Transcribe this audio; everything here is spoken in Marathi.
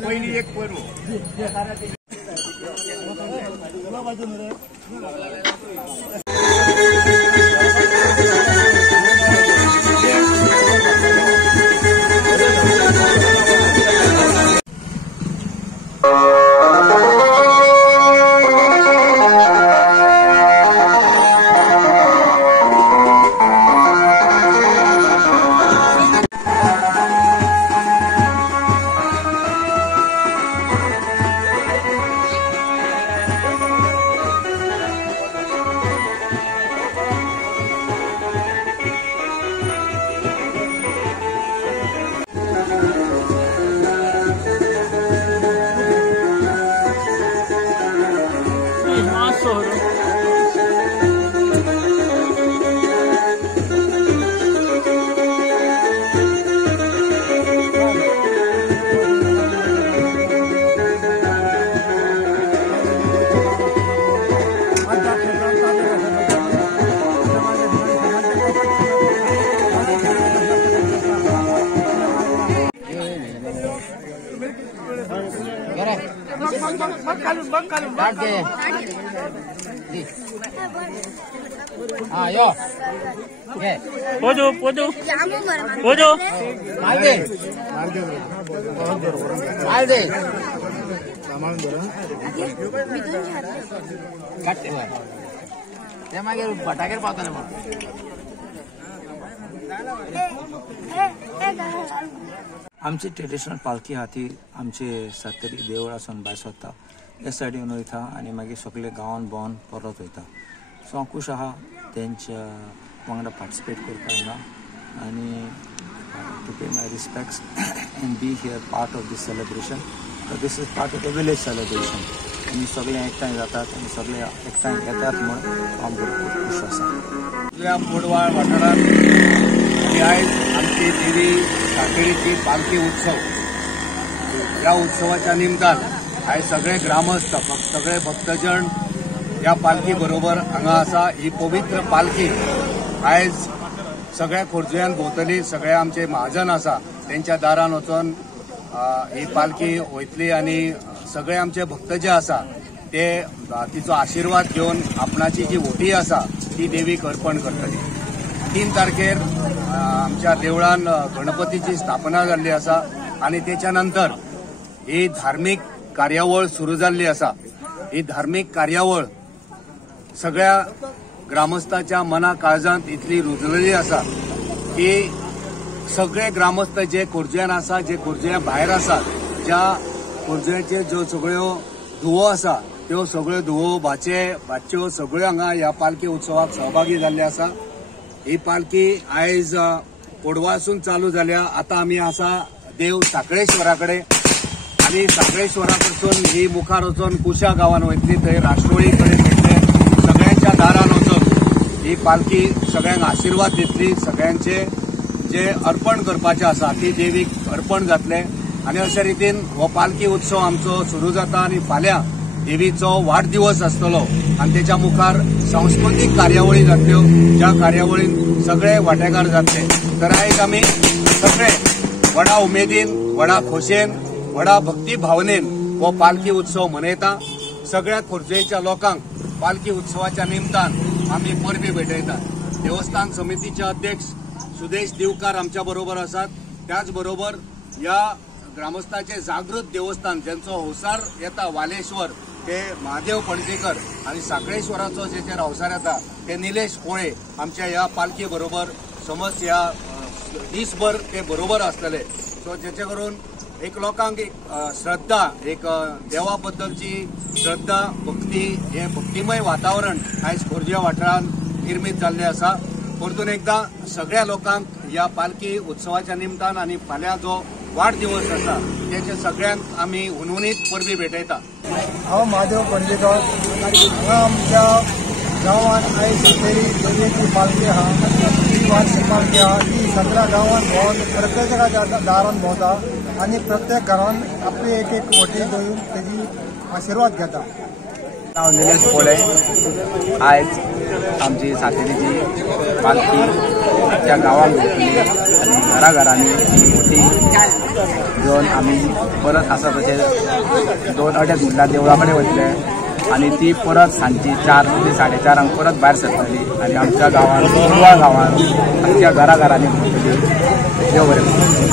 पहिली एक पर्व yo. Okay. Podo. Malde. Cut. ते मागे फटाके पाहताना मग आमची ट्रेडिशनल पालखी हा ती आमचे सातेरी देवळ आसून भायर सरता हे सायडीन वयता आनी मागीर सगळे गांवान भोंवन परत वयता सो हांव खूश आहा तेंच्या वांगडा पार्टिसिपेट करपा हांगा आनी to pay my respects and be here part of this celebration this is part of the village celebration आनी सगळे एकठांय जातात आनी सगळे एकठांय येतात म्हणून हांव भरपूर खूश आसा या मोडवाळ वाठारांत आयज आमची देवी सातेरीची पालखी उत्सव या उत्सवाच्या निमतान आयज सगळे ग्रामस्थ सगळे भक्तजन या पालखी बरोबर हांगा आसा ही पवित्र पालखी आयज सगळ्या खोर्जुयां भोंवतणी सगळे आमचे महाजन आसा तेंच्या दारान वचून ही पालखी वयतली आनी सगळे आमचे भक्त जे आसा ते तिचो आशीर्वाद घेवन आपणाची जी ओटी आसा ती देवीक अर्पण करतली 3 तारखेर आमच्या देवळान गणपतीची स्थापना जाल्ली आसा आनी तेच्या नंतर ही धार्मीक कार्यावळ सुरू जाल्ली आसा ही धार्मीक कार्यावळ सगळ्या ग्रामस्थांच्या मना काळजांत इतली रुजलेली आसा की सगळे ग्रामस्थ जे खोर्जुयान आसा जे खोर्जुया भायर आसात ज्या खोर्जुयाचे ज्यो सगळ्यो धुवो आसा त्यो सगळ्यो धुवो भाच्यो सगळ्यो हांगा ह्या पालखी उत्सवाक सहभागी जाल्ले आसा ही पालखी आयज कोडवासून चालू जाल्या आता आमी आसा देव साखळेश्वरा कडेन आनी साखळेश्वरा कडसून ही मुखार वचून कुशा गांवांत वयतली थंय राष्ट्रोळी कडेन वयतले सगळ्यांच्या दारान वचून ही पालखी सगळ्यांक आशीर्वाद दितली सगळ्यांचे जे अर्पण करपाचें आसा ती देवीक अर्पण जातले आनी अशे रितीन हो पालखी उत्सव आमचो सुरू जाता आनी फाल्यां देवीचो वाडदिवस आसतलो आनी तेच्या मुखार सांस्कृतीक कार्यावळी जातल्यो ज्या कार्यावळीन सगळे वांटेकार जातले तर आयज आमी सगळे व्हडा उमेदीन व्हडा खोशेन व्हडा भक्ती भावनेन हो पालखी उत्सव मनयता सगळ्या खोर्जेच्या लोकांक पालखी उत्सवाच्या निमतान आमी परबी भेटयतात देवस्थान समितीचे अध्यक्ष सुदेश दिवकार आमच्या बरोबर आसात त्याच बरोबर या ग्रामस्थांचे जागृत देवस्थान ज्यांचो हौसार येता वालेश्वर ते महादेव पणजेकर आणि साखळेश्वराचो जेचेर हौसार येता ते निलेश कोळे आमच्या ह्या पालखी बरोबर समज ह्या दीसभर ते बरोबर आसतले सो जेचे करून एक लोकांक एक श्रद्धा एक देवा बद्दलची श्रद्धा भक्ती हे भक्तिमय वातावरण आयज खोर्जुया वाठारांत निर्मीत जाल्लें आसा परतून एकदा सगळ्या लोकांक ह्या पालखी उत्सवाच्या निमतान आनी फाल्यां जो वाडदिवस आसा तेचे सगळ्यांक आमी हुनहुनीत परबी भेटयता हांव महादेव पणजेकर हांगा आमच्या गांवांत आयज सातेरी देवीची पालखी आहा ती वार्षिक पालखी आहा ती सगळ्या गांवांत भोंवन प्रत्येकाच्या दारान भोंवता आनी प्रत्येक घरान आपली एक एक वटी घेवन तेजी आशीर्वाद घेता हांव निलेश कोळे आयज आमची सातेरीची पालखी त्या गांवांक वयतली आनी घराघरांनी मोठी घेवन आमी परत आसा तशें 2-2.5 म्हणल्यार देवळा कडेन वयतले आनी ती परत सांजची 4 ते 4:30 परत भायर सरतली आनी आमच्या गांवांत गांवांत आमच्या घराघरांनी वयतली. देव बरें.